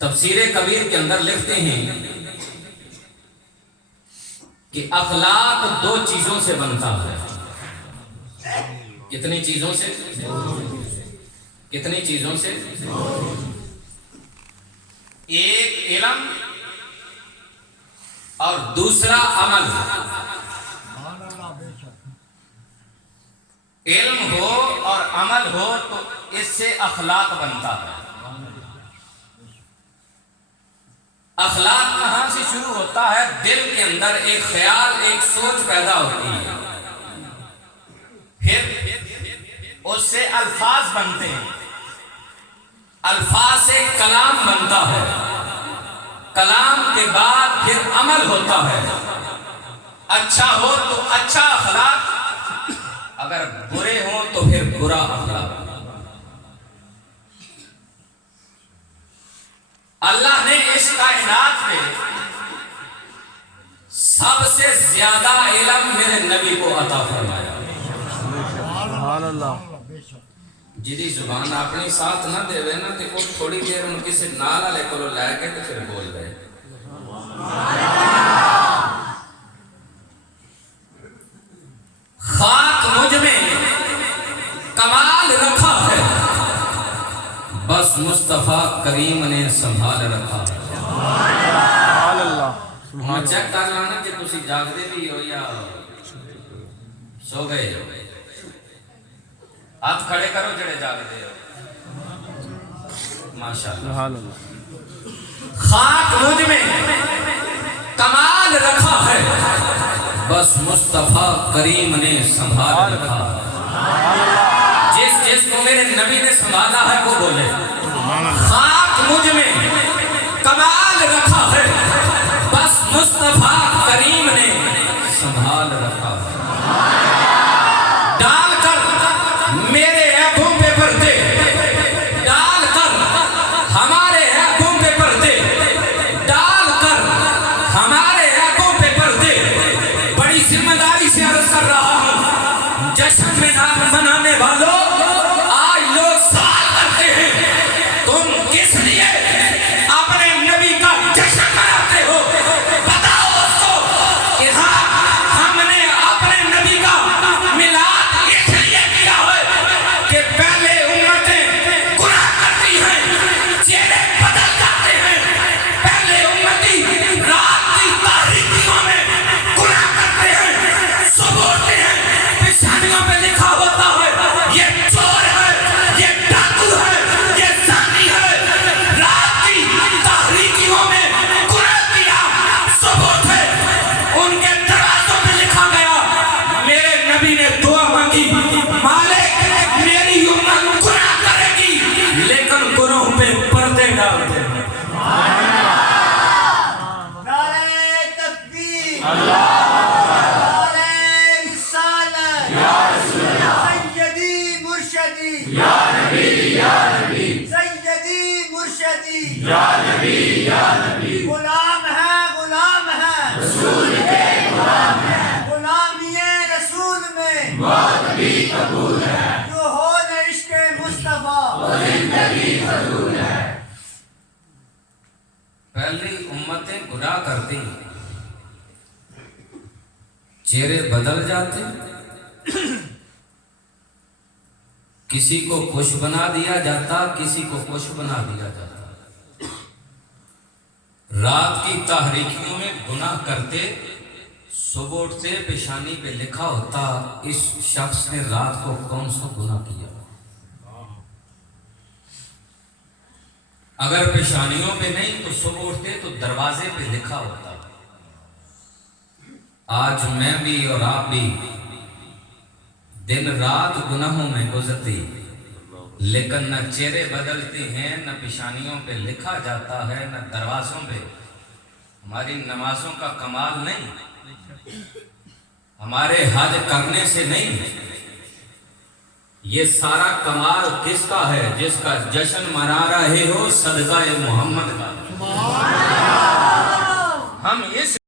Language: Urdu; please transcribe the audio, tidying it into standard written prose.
تفسیر کبیر کے اندر لکھتے ہیں کہ اخلاق دو چیزوں سے بنتا ہے. کتنی چیزوں سے؟ کتنی چیزوں سے؟ ایک علم اور دوسرا عمل. علم ہو اور عمل ہو تو اس سے اخلاق بنتا ہے. اخلاق کہاں سے شروع ہوتا ہے؟ دل کے اندر ایک خیال، ایک سوچ پیدا ہوتی ہے، پھر اس سے الفاظ بنتے ہیں، الفاظ سے کلام بنتا ہے، کلام کے بعد پھر عمل ہوتا ہے. اچھا ہو تو اچھا اخلاق، اگر برے ہوں تو پھر برا اخلاق. اللہ نے اس کائنات میں سب سے زیادہ علم میرے نبی کو عطا فرمایا. سبحان اللہ. جدی زبان اپنی ساتھ نہ دے نا تو وہ تھوڑی دیر ان کسی نال والے کو لے کے تو پھر بول گئے. خاک مجھ میں کمال رکھا ہے، بس مصطفیٰ کریم نے سنبھال رکھا ہے. سبحان اللہ. میں چیک کر لانا کہ تسی جاگدے بھی ہو یا سو گئے ہو. ہاتھ کھڑے کرو جڑے جاگدے ہو. ماشاءاللہ. سبحان اللہ. خاک مجھ میں کمال رکھا ہے، بس مصطفیٰ کریم نے سنبھال رکھا ہے. جس کو میرے نبی نے سنبھالا ہے وہ بولے. خاک مجھ میں کمال رکھا ہے، بس مصطفیٰ کریم نے سنبھال رکھا ہے. ڈال کر میرے عیبوں پہ پردے، ڈال کر ہمارے عیبوں پہ پردے، ڈال کر ہمارے عیبوں پہ پردے. بڑی ذمہ داری سے عرض کر رہا ہوں، جشن میں نام منانے والوں، آج لوگ سوال کرتے ہیں تم کس لیے اپنے نبی کا جشن مناتے ہو؟ بتاؤ اس کو کہ ہاں ہم نے اپنے نبی کا میلاد اس لیے کیا ہے کہ پہلے امتیں گناہ کرتی ہیں، چہرے بدل جاتے ہیں. پہلے امتی رات کی تاریکیوں میں گناہ کرتے ہیں، صبح ہوتے ہیں، پیشانیوں پہ لکھا ہوتا ہے یہ چور ہے، یہ ڈاکو ہے، یہ زانی ہے. رات کی تاریکیوں میں گناہ کیا، صبح اٹھے ان کے دروازوں پہ لکھا گیا. میرے نبی نے دعا مانگی، مالک میری امت گناہ کرے گی لیکن گناہوں پہ پردے ڈال دے. نعرہ تکبیر، نعرہ رسالت، سیدی مرشدی، سیدی مرشدی، غلام ہے، غلام ہے، غلامی رسول میں جو ہو نہ عشق مصطفیٰ. پہلی امتیں گناہ کرتی، چہرے بدل جاتے، کسی کو خوش بنا دیا جاتا، کسی کو خوش بنا دیا جاتا. رات کی تاریکیوں میں گناہ کرتے، صبح اٹھتے پیشانی پہ لکھا ہوتا اس شخص نے رات کو کون سا گناہ کیا. اگر پیشانیوں پہ نہیں تو صبح اٹھتے تو دروازے پہ لکھا ہوتا. آج میں بھی اور آپ بھی دن رات گناہوں میں گزرتی، لیکن نہ چہرے بدلتے ہیں، نہ پیشانیوں پہ لکھا جاتا ہے، نہ دروازوں پہ. ہماری نمازوں کا کمال نہیں، ہمارے حج کرنے سے نہیں. یہ سارا کمال کس کا ہے؟ جس کا جشن منا رہے ہو صدقہ محمد کا.